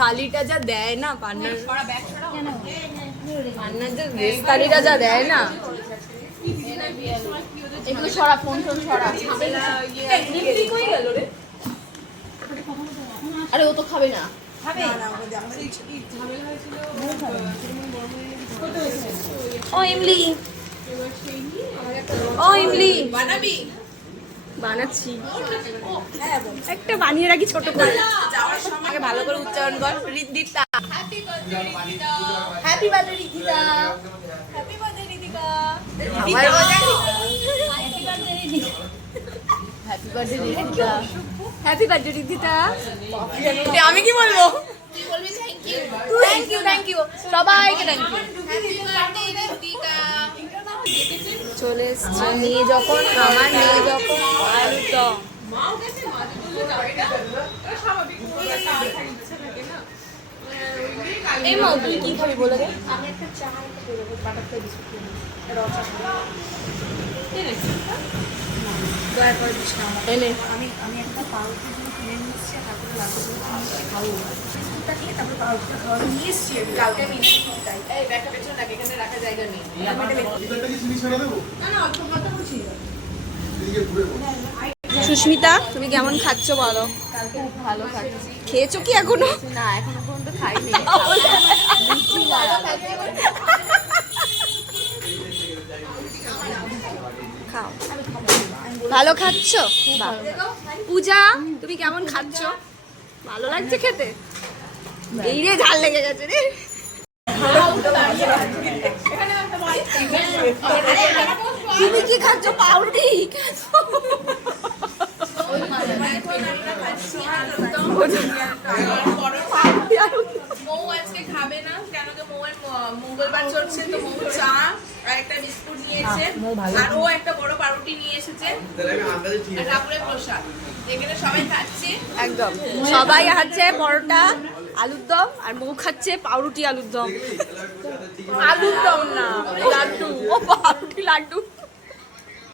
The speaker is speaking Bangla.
থালিটা যা দেয় না পান্নার পান্নার যে ভেজ থালিটা যা দেয় না? এগুলো সরা ফোন টোন সরা। আরে ও তো খাবে না। ও ইমলি। ও ইমলি। বানাবি? বানাচ্ছি। একটা বানিয়ে রাখি ছোট করে। আগে ভালো করে উচ্চারণ কর। Happy birthday Ridhita happy birthday Ridhika happy birthday Ridhita happy birthday Ridita আমি কি বলব? তুই বলবি? Thank you thank you thank you সবাইকে থ্যাংক ইউ চলে এসছে। মেয়ে যখন আমার মেয়ে যখন আলুর দম এই মা তুই কি খাবি বলে দে। আমি আমি একটা পাউরুটি কিনে লাগবে এসে খাব। বিস্কুটটা খেয়ে তারপরে পাউরুটিটা খাওয়ানো নিয়ে এসেছি আমি কালকে আমি এসে তাই। এই ব্যাগটা পেছনে রাখ এখানে রাখা জায়গা নেই। এটা কি চিনি ছেড়ে দেবো? না না অল্প কথা বলছি এদিকে ঘুরে বল। সুস্মিতা তুমি কেমন খাচ্ছ বলো? ভালো খাচ্ছি। খেয়েছো কি এখনও? না এখনও পর্যন্ত খাইনি। খাও। ভালো খাচ্ছ? পূজা তুমি কেমন খাচ্ছ? ভালো লাগছে খেতে? এই রে ঝাল লেগে গেছে রে। তুমি কি খাচ্ছ? পাউরুটি? খাবে না কেন মঙ্গলবার চলছে তো মৌ চা আর একটা বিস্কুট নিয়েছে। আর ও একটা বড় পাউরুটি নিয়ে এসেছে আর ঠাকুরের প্রসাদ। এখানে সবাই খাচ্ছে। একদম। সবাই খাচ্ছে পরোটা। আলুর দম আর মৌ খাচ্ছে পাউরুটি আলুর দম। আলুর দম না, লাড্ডু। ও, পাউরুটি, লাড্ডু।